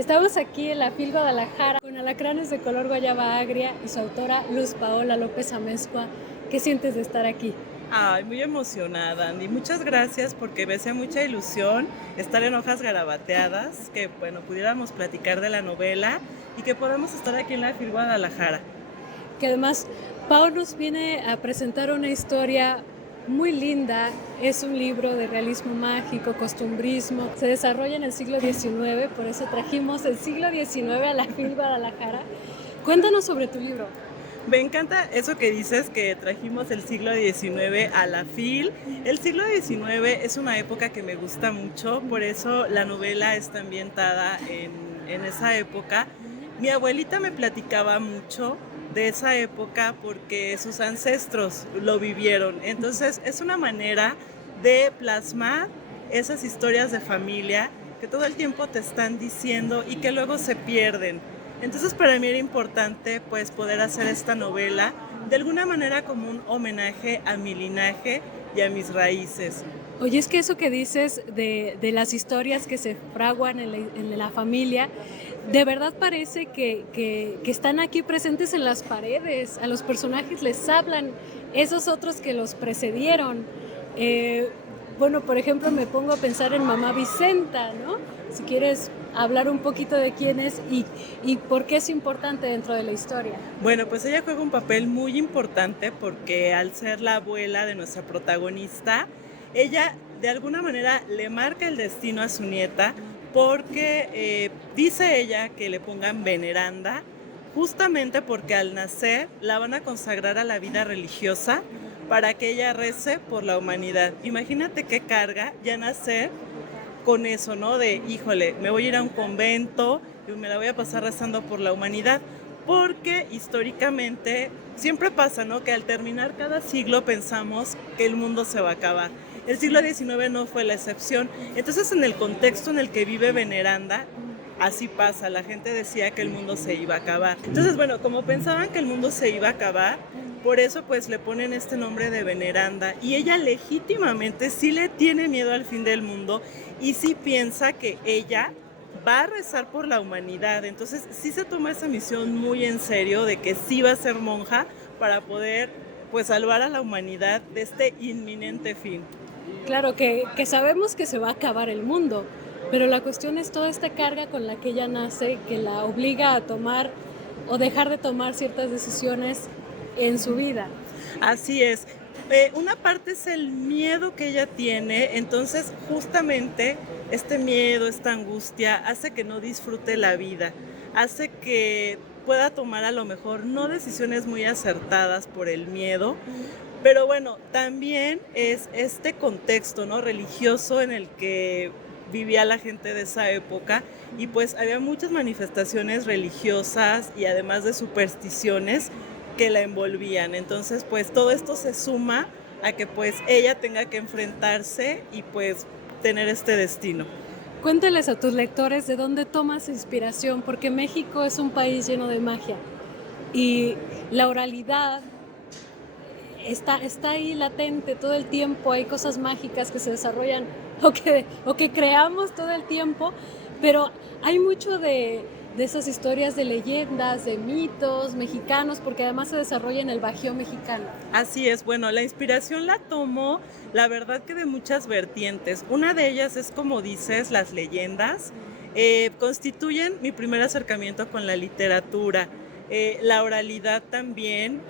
Estamos aquí en la FIL Guadalajara con Alacranes de color guayaba agria y su autora Luz Paola López Amezcua. ¿Qué sientes de estar aquí? Ay, muy emocionada, Andy. Muchas gracias porque me hace mucha ilusión estar en Hojas Garabateadas, que bueno, pudiéramos platicar de la novela y que podamos estar aquí en la FIL Guadalajara. Que además Pau nos viene a presentar una historia muy linda. Es un libro de realismo mágico, costumbrismo. Se desarrolla en el siglo XIX, por eso trajimos el siglo XIX a la FIL Guadalajara. Cuéntanos sobre tu libro. Me encanta eso que dices, que trajimos el siglo XIX a la FIL. El siglo XIX es una época que me gusta mucho, por eso la novela está ambientada en esa época. Mi abuelita me platicaba mucho de esa época porque sus ancestros lo vivieron. Entonces es una manera de plasmar esas historias de familia que todo el tiempo te están diciendo y que luego se pierden. Entonces para mí era importante pues poder hacer esta novela de alguna manera como un homenaje a mi linaje y a mis raíces. Oye, es que eso que dices de las historias que se fraguan en la familia, de verdad parece que están aquí presentes en las paredes. A los personajes les hablan esos otros que los precedieron. Eh, bueno, por ejemplo, me pongo a pensar en Mamá Vicenta, ¿no? Si quieres hablar un poquito de quién es y por qué es importante dentro de la historia. Bueno, pues ella juega un papel muy importante porque al ser la abuela de nuestra protagonista, ella de alguna manera le marca el destino a su nieta porque dice ella que le pongan veneranda, justamente porque al nacer la van a consagrar a la vida religiosa para que ella rece por la humanidad. Imagínate qué carga ya nacer con eso, ¿no? De, híjole, me voy a ir a un convento y me la voy a pasar rezando por la humanidad, porque históricamente siempre pasa, ¿no? Que al terminar cada siglo pensamos que el mundo se va a acabar. El siglo XIX no fue la excepción. Entonces, en el contexto en el que vive Veneranda, así pasa, la gente decía que el mundo se iba a acabar. Entonces, bueno, como pensaban que el mundo se iba a acabar, por eso pues le ponen este nombre de Veneranda y ella legítimamente sí le tiene miedo al fin del mundo y sí piensa que ella va a rezar por la humanidad. Entonces sí se toma esa misión muy en serio de que sí va a ser monja para poder pues salvar a la humanidad de este inminente fin. Claro que sabemos que se va a acabar el mundo, pero la cuestión es toda esta carga con la que ella nace, que la obliga a tomar o dejar de tomar ciertas decisiones en su vida. Así es. Una parte es el miedo que ella tiene, entonces justamente este miedo, esta angustia hace que no disfrute la vida, hace que pueda tomar a lo mejor no decisiones muy acertadas por el miedo, pero bueno, también es este contexto, ¿no? Religioso en el que vivía la gente de esa época y pues había muchas manifestaciones religiosas y además de supersticiones que la envolvían. Entonces, pues todo esto se suma a que pues ella tenga que enfrentarse y pues tener este destino. Cuéntales a tus lectores de dónde tomas inspiración, porque México es un país lleno de magia y la oralidad está ahí latente todo el tiempo. Hay cosas mágicas que se desarrollan o que creamos todo el tiempo, pero hay mucho de esas historias de leyendas, de mitos mexicanos, porque además se desarrolla en el Bajío mexicano. Así es, bueno, la inspiración la tomo, la verdad que de muchas vertientes. Una de ellas es, como dices, las leyendas. Constituyen mi primer acercamiento con la literatura. La oralidad también,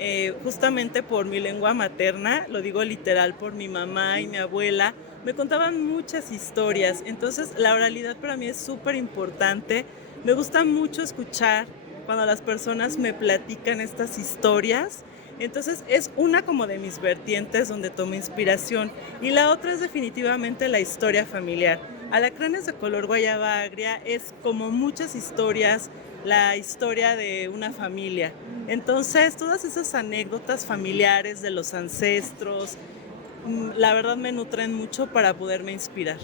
justamente por mi lengua materna, lo digo literal por mi mamá y mi abuela, me contaban muchas historias. Entonces, la oralidad para mí es súper importante. Me gusta mucho escuchar cuando las personas me platican estas historias. Entonces es una como de mis vertientes donde tomo inspiración y la otra es definitivamente la historia familiar. Alacranes de color guayaba agria es como muchas historias, la historia de una familia. Entonces todas esas anécdotas familiares de los ancestros, la verdad me nutren mucho para poderme inspirar.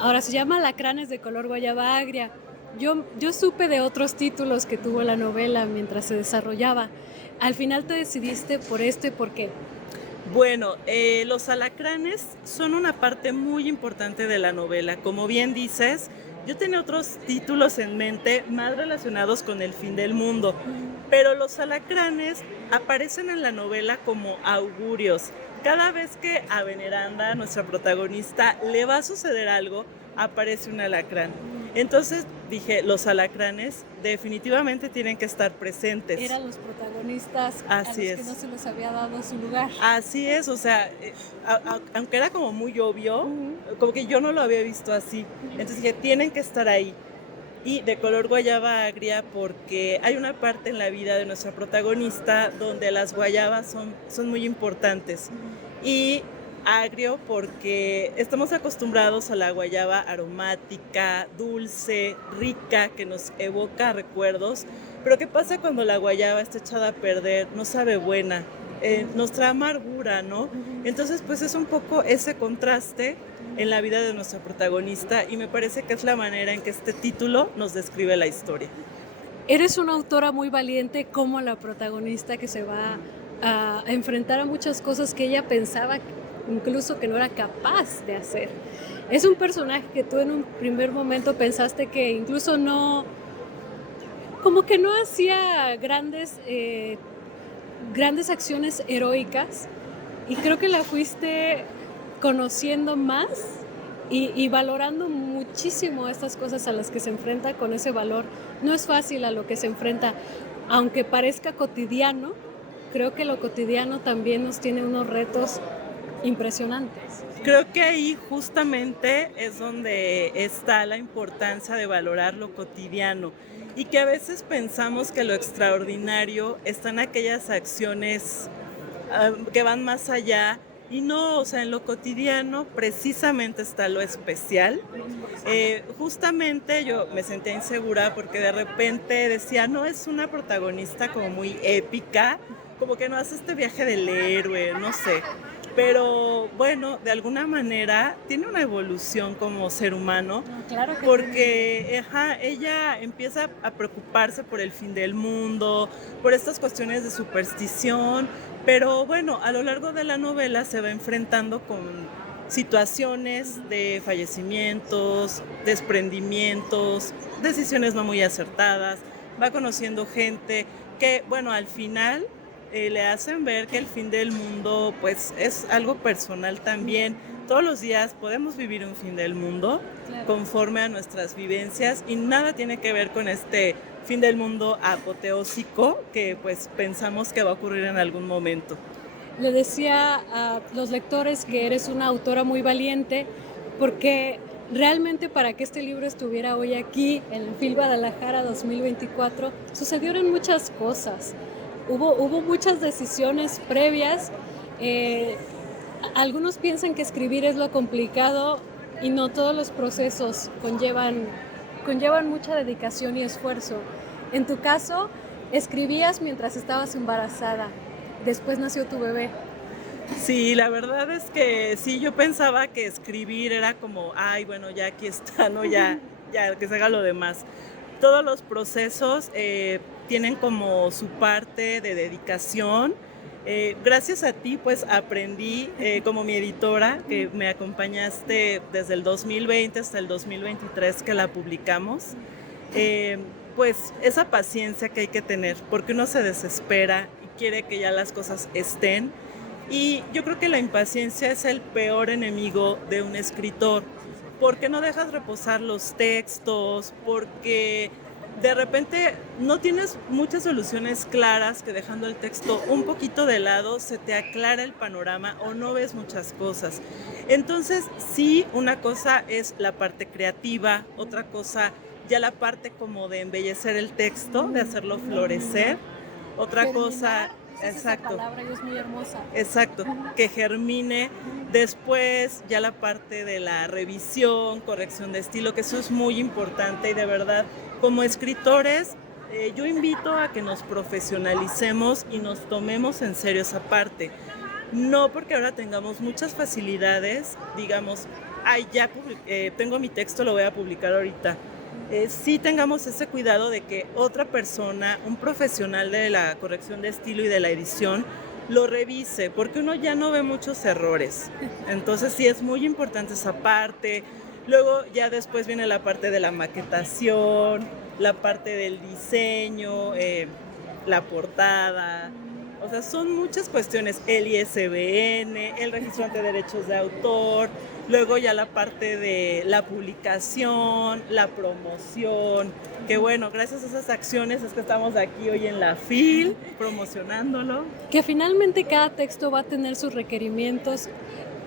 Ahora se llama Alacranes de color guayaba agria. Yo supe de otros títulos que tuvo la novela mientras se desarrollaba. Al final te decidiste por este y por qué. Bueno, los alacranes son una parte muy importante de la novela. Como bien dices, yo tenía otros títulos en mente más relacionados con el fin del mundo, pero los alacranes aparecen en la novela como augurios. Cada vez que a Veneranda, nuestra protagonista, le va a suceder algo, aparece un alacrán. Entonces dije, los alacranes definitivamente tienen que estar presentes. Eran los protagonistas a los Así que es. no se les había dado su lugar. Así es, o sea, aunque era como muy obvio, como que yo no lo había visto así. Entonces dije, tienen que estar ahí. Y de color guayaba agria porque hay una parte en la vida de nuestra protagonista donde las guayabas son muy importantes. Y agrio porque estamos acostumbrados a la guayaba aromática, dulce, rica, que nos evoca recuerdos. Pero ¿qué pasa cuando la guayaba está echada a perder? No sabe buena, nos trae amargura, ¿no? Entonces, pues es un poco ese contraste en la vida de nuestra protagonista y me parece que es la manera en que este título nos describe la historia. Eres una autora muy valiente como la protagonista que se va a enfrentar a muchas cosas que ella pensaba incluso que no era capaz de hacer. Es un personaje que tú en un primer momento pensaste que incluso no, como que no hacía grandes acciones heroicas y creo que la fuiste conociendo más y valorando muchísimo estas cosas a las que se enfrenta con ese valor. No es fácil a lo que se enfrenta, aunque parezca cotidiano, creo que lo cotidiano también nos tiene unos retos impresionantes. Creo que ahí justamente es donde está la importancia de valorar lo cotidiano y que a veces pensamos que lo extraordinario está en aquellas acciones que van más allá y no, o sea, en lo cotidiano precisamente está lo especial. Justamente yo me sentía insegura porque de repente decía, no es una protagonista como muy épica, como que no hace este viaje del héroe, no sé. Pero bueno, de alguna manera tiene una evolución como ser humano, No, claro que porque ella empieza a preocuparse por el fin del mundo, por estas cuestiones de superstición, pero bueno, a lo largo de la novela se va enfrentando con situaciones de fallecimientos, desprendimientos, decisiones no muy acertadas, va conociendo gente que, bueno, al final le hacen ver que el fin del mundo pues es algo personal también. Todos los días podemos vivir un fin del mundo conforme a nuestras vivencias y nada tiene que ver con este fin del mundo apoteósico que pues pensamos que va a ocurrir en algún momento. Le decía a los lectores que eres una autora muy valiente porque realmente para que este libro estuviera hoy aquí en el FIL Guadalajara 2024 sucedieron muchas cosas. Hubo muchas decisiones previas. Algunos piensan que escribir es lo complicado y no, todos los procesos conllevan mucha dedicación y esfuerzo. En tu caso, escribías mientras estabas embarazada. Después nació tu bebé. Sí, la verdad es que sí, yo pensaba que escribir era como, ay, bueno, ya aquí está, ¿no? Ya que se haga lo demás. Todos los procesos tienen como su parte de dedicación. Gracias a ti, pues aprendí como mi editora, que me acompañaste desde el 2020 hasta el 2023 que la publicamos. Pues esa paciencia que hay que tener, porque uno se desespera y quiere que ya las cosas estén. Y yo creo que la impaciencia es el peor enemigo de un escritor, porque no dejas reposar los textos, porque de repente no tienes muchas soluciones claras que dejando el texto un poquito de lado se te aclara el panorama o no ves muchas cosas. Entonces sí, una cosa es la parte creativa, otra cosa ya la parte como de embellecer el texto, de hacerlo florecer, otra cosa... Exacto. Esa palabra y es muy hermosa. Exacto, que germine. Después ya la parte de la revisión, corrección de estilo, que eso es muy importante y de verdad, como escritores, yo invito a que nos profesionalicemos y nos tomemos en serio esa parte. No porque ahora tengamos muchas facilidades, digamos, ay, ya tengo mi texto, lo voy a publicar ahorita. Sí tengamos ese cuidado de que otra persona, un profesional de la corrección de estilo y de la edición, lo revise, porque uno ya no ve muchos errores. Entonces sí es muy importante esa parte. Luego ya después viene la parte de la maquetación, la parte del diseño, la portada. O sea, son muchas cuestiones, el ISBN, el registro ante derechos de autor, luego ya la parte de la publicación, la promoción, que bueno, gracias a esas acciones es que estamos aquí hoy en la FIL promocionándolo. Que finalmente cada texto va a tener sus requerimientos.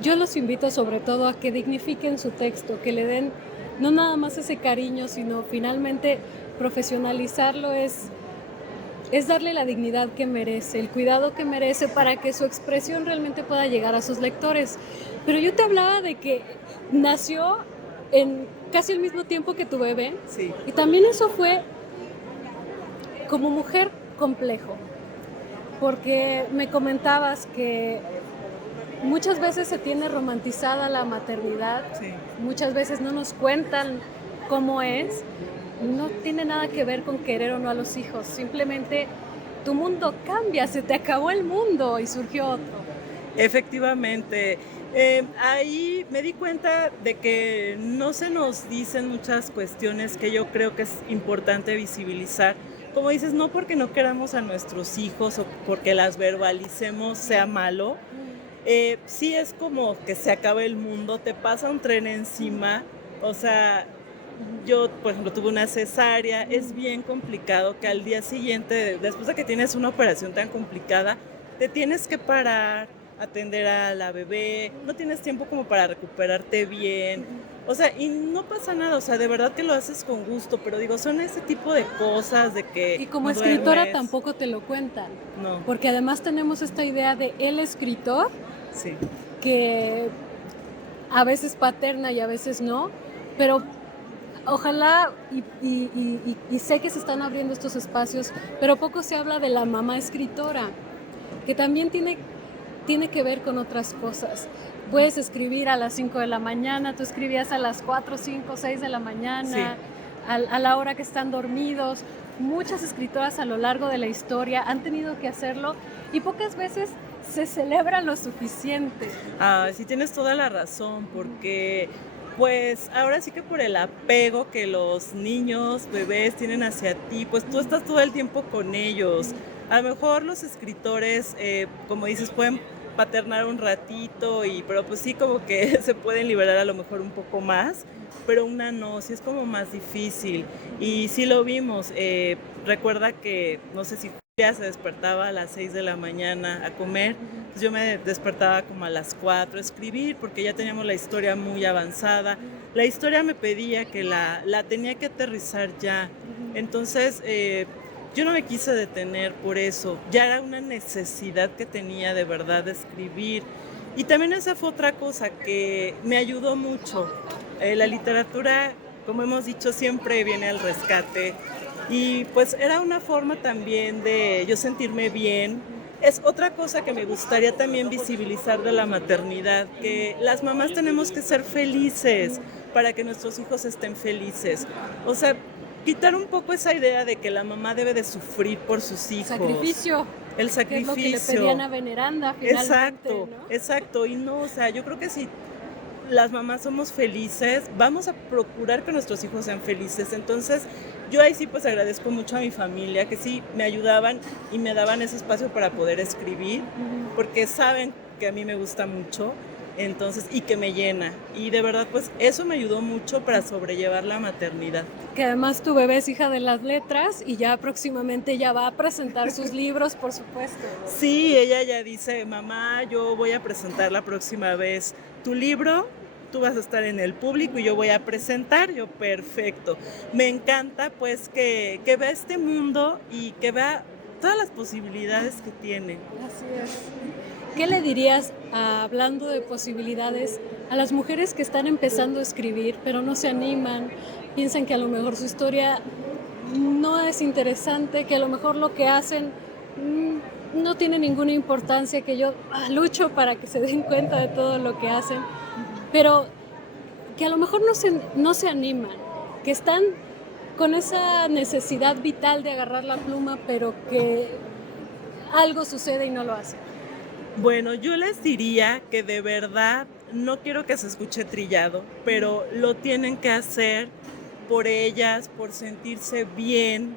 Yo los invito sobre todo a que dignifiquen su texto, que le den no nada más ese cariño, sino finalmente profesionalizarlo es darle la dignidad que merece, el cuidado que merece para que su expresión realmente pueda llegar a sus lectores. Pero yo te hablaba de que nació en casi el mismo tiempo que tu bebé. Sí. Y también eso fue como mujer complejo, porque me comentabas que muchas veces se tiene romantizada la maternidad, Sí. muchas veces no nos cuentan cómo es. No tiene nada que ver con querer o no a los hijos, simplemente tu mundo cambia, se te acabó el mundo y surgió otro. Efectivamente, ahí me di cuenta de que no se nos dicen muchas cuestiones que yo creo que es importante visibilizar. Como dices, no porque no queramos a nuestros hijos o porque las verbalicemos sea malo. Sí es como que se acaba el mundo, te pasa un tren encima, o sea, yo, por ejemplo, tuve una cesárea, es bien complicado que al día siguiente, después de que tienes una operación tan complicada, te tienes que parar, atender a la bebé, no tienes tiempo como para recuperarte bien, o sea, y no pasa nada, o sea, de verdad que lo haces con gusto, pero digo, son ese tipo de cosas de que Y como no escritora duermes, tampoco te lo cuentan, no, porque además tenemos esta idea de el escritor, sí. que a veces paterna y a veces no, pero ojalá y sé que se están abriendo estos espacios, pero poco se habla de la mamá escritora, que también tiene que ver con otras cosas. Puedes escribir a las 5 de la mañana, tú escribías a las 4, 5, 6 de la mañana, a la hora que están dormidos. Muchas escritoras a lo largo de la historia han tenido que hacerlo y pocas veces se celebra lo suficiente. Ah, sí tienes toda la razón, porque pues ahora sí que por el apego que los niños, bebés tienen hacia ti, pues tú estás todo el tiempo con ellos. A lo mejor los escritores, como dices, pueden paternar un ratito, pero pues sí como que se pueden liberar a lo mejor un poco más, pero una no, sí es como más difícil. Y sí lo vimos, recuerda que, no sé si Julia se despertaba a las 6 de la mañana a comer, pues yo me despertaba como a las 4 a escribir porque ya teníamos la historia muy avanzada. La historia me pedía que la tenía que aterrizar ya. Entonces, yo no me quise detener por eso. Ya era una necesidad que tenía de verdad de escribir. Y también esa fue otra cosa que me ayudó mucho. La literatura, como hemos dicho, siempre viene al rescate. Y pues era una forma también de yo sentirme bien. Es otra cosa que me gustaría también visibilizar de la maternidad, que las mamás tenemos que ser felices para que nuestros hijos estén felices. O sea, quitar un poco esa idea de que la mamá debe de sufrir por sus hijos. Sacrificio. El Que es lo que le sacrificio. pedían a Veneranda finalmente, Exacto, ¿no? exacto. Y no, o sea, yo creo que si las mamás somos felices, vamos a procurar que nuestros hijos sean felices. Entonces, yo ahí sí pues agradezco mucho a mi familia, que sí me ayudaban y me daban ese espacio para poder escribir, porque saben que a mí me gusta mucho, entonces, y que me llena. Y de verdad, pues eso me ayudó mucho para sobrellevar la maternidad. Que además tu bebé es hija de las letras y ya próximamente ya va a presentar sus libros, por supuesto. Sí, ella ya dice, mamá, yo voy a presentar la próxima vez tu libro, tú vas a estar en el público y yo voy a presentar, yo perfecto. Me encanta pues que vea este mundo y que vea todas las posibilidades que tiene. Así es. ¿Qué le dirías, hablando de posibilidades, a las mujeres que están empezando a escribir, pero no se animan, piensan que a lo mejor su historia no es interesante, que a lo mejor lo que hacen no tiene ninguna importancia, que yo lucho para que se den cuenta de todo lo que hacen, pero que a lo mejor no se animan, que están con esa necesidad vital de agarrar la pluma, pero que algo sucede y no lo hacen? Bueno, yo les diría que de verdad no quiero que se escuche trillado, pero lo tienen que hacer por ellas, por sentirse bien.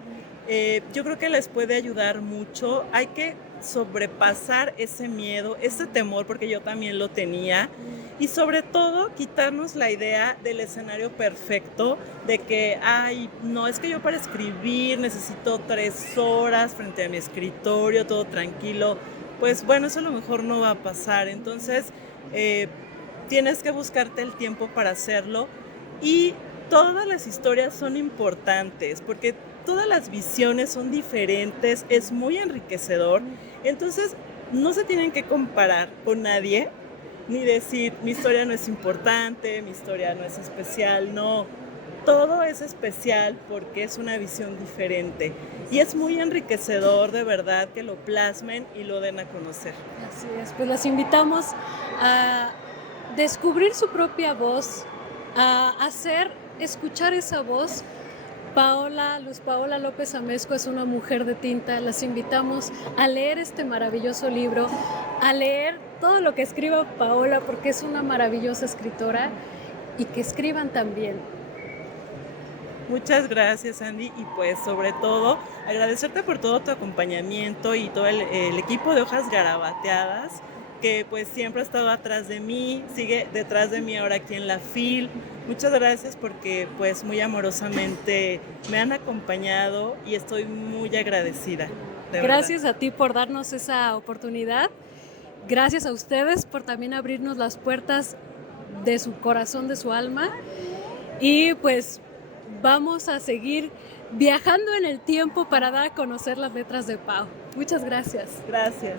Yo creo que les puede ayudar mucho. Hay que sobrepasar ese miedo, ese temor, porque yo también lo tenía. Y sobre todo, quitarnos la idea del escenario perfecto, de que, ay, no, es que yo para escribir necesito 3 horas frente a mi escritorio, todo tranquilo. Pues bueno, eso a lo mejor no va a pasar. Entonces, eh, tienes que buscarte el tiempo para hacerlo. Y todas las historias son importantes, porque todas las visiones son diferentes, es muy enriquecedor. Entonces, no se tienen que comparar con nadie, ni decir, mi historia no es importante, mi historia no es especial, no. Todo es especial porque es una visión diferente. Y es muy enriquecedor, de verdad, que lo plasmen y lo den a conocer. Así es, pues las invitamos a descubrir su propia voz, a hacer escuchar esa voz. Luz Paola López Amezcua es una mujer de tinta. Las invitamos a leer este maravilloso libro, a leer todo lo que escriba Paola, porque es una maravillosa escritora, y que escriban también. Muchas gracias, Andy, y pues sobre todo agradecerte por todo tu acompañamiento y todo el equipo de Hojas Garabateadas, que pues siempre ha estado atrás de mí, sigue detrás de mí ahora aquí en la FIL. Muchas gracias porque pues muy amorosamente me han acompañado y estoy muy agradecida. Gracias a ti por darnos esa oportunidad. Gracias a ustedes por también abrirnos las puertas de su corazón, de su alma. Y pues vamos a seguir viajando en el tiempo para dar a conocer las letras de Pau. Muchas gracias. Gracias.